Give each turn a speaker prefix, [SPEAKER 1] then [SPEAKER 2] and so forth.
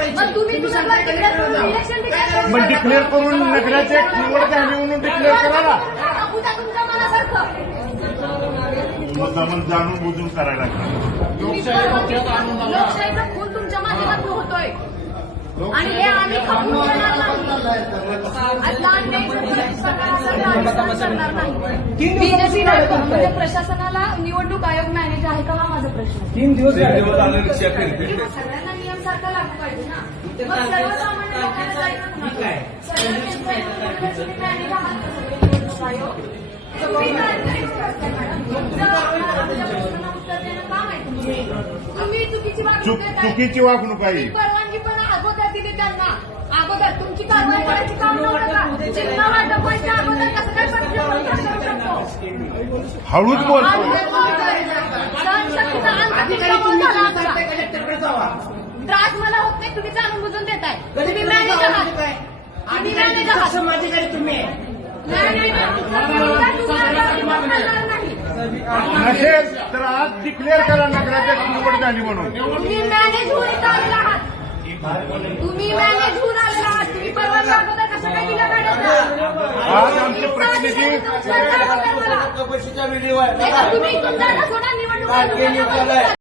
[SPEAKER 1] मग डिक्लेअर करून नगराचे निवड झाली म्हणून डिक्लेअर करायला जमन जाणून बुजून करायला
[SPEAKER 2] लोकशाहीचा खून तुमच्या माध्यमातून होतोय आणि हे आम्ही खपवून करणार नाही. बीजेपी म्हणजे प्रशासनाला निवडणूक आयोग मॅनेज आहे का हा माझा प्रश्न.
[SPEAKER 3] 3 दिवस
[SPEAKER 2] सगळ्यांना नियम सारखा लागू पाहिजे ना. मग सर्वसामान्य लोकांना जायचं मॅनेज आहात का सगळे निवडणूक आयोग. तुम्ही
[SPEAKER 1] चुकीची वागणूक आहे.
[SPEAKER 2] परवानगी पण अगोदर दिली त्यांना. अगोदर तुमची कारवाई करायची काम नव्हतं का. चिन्ह वाटप व्हायच्या अगोदर कसं काय करू शकतो.
[SPEAKER 1] हळूच बोल.
[SPEAKER 2] त्रास मला होत नाही. तुम्ही जाणून बुजून देताय. तुम्ही मॅनेज आहात. आणि मॅनेज आहात. तुम्ही
[SPEAKER 1] नसेल तर आज डिक्लेअर करा नगराध्यक्ष निवड झाली म्हणून.
[SPEAKER 2] तुम्ही मॅनेज होऊन इथं आलेला आहात. तुम्ही मॅनेज होऊन आलेला आहात. तुम्ही परवानगी अगोदर कसं काय दिलं काढायचं.
[SPEAKER 1] आज आमचे प्रतिनिधी
[SPEAKER 2] तुम्ही इथून जाणं सोडा निवडणूक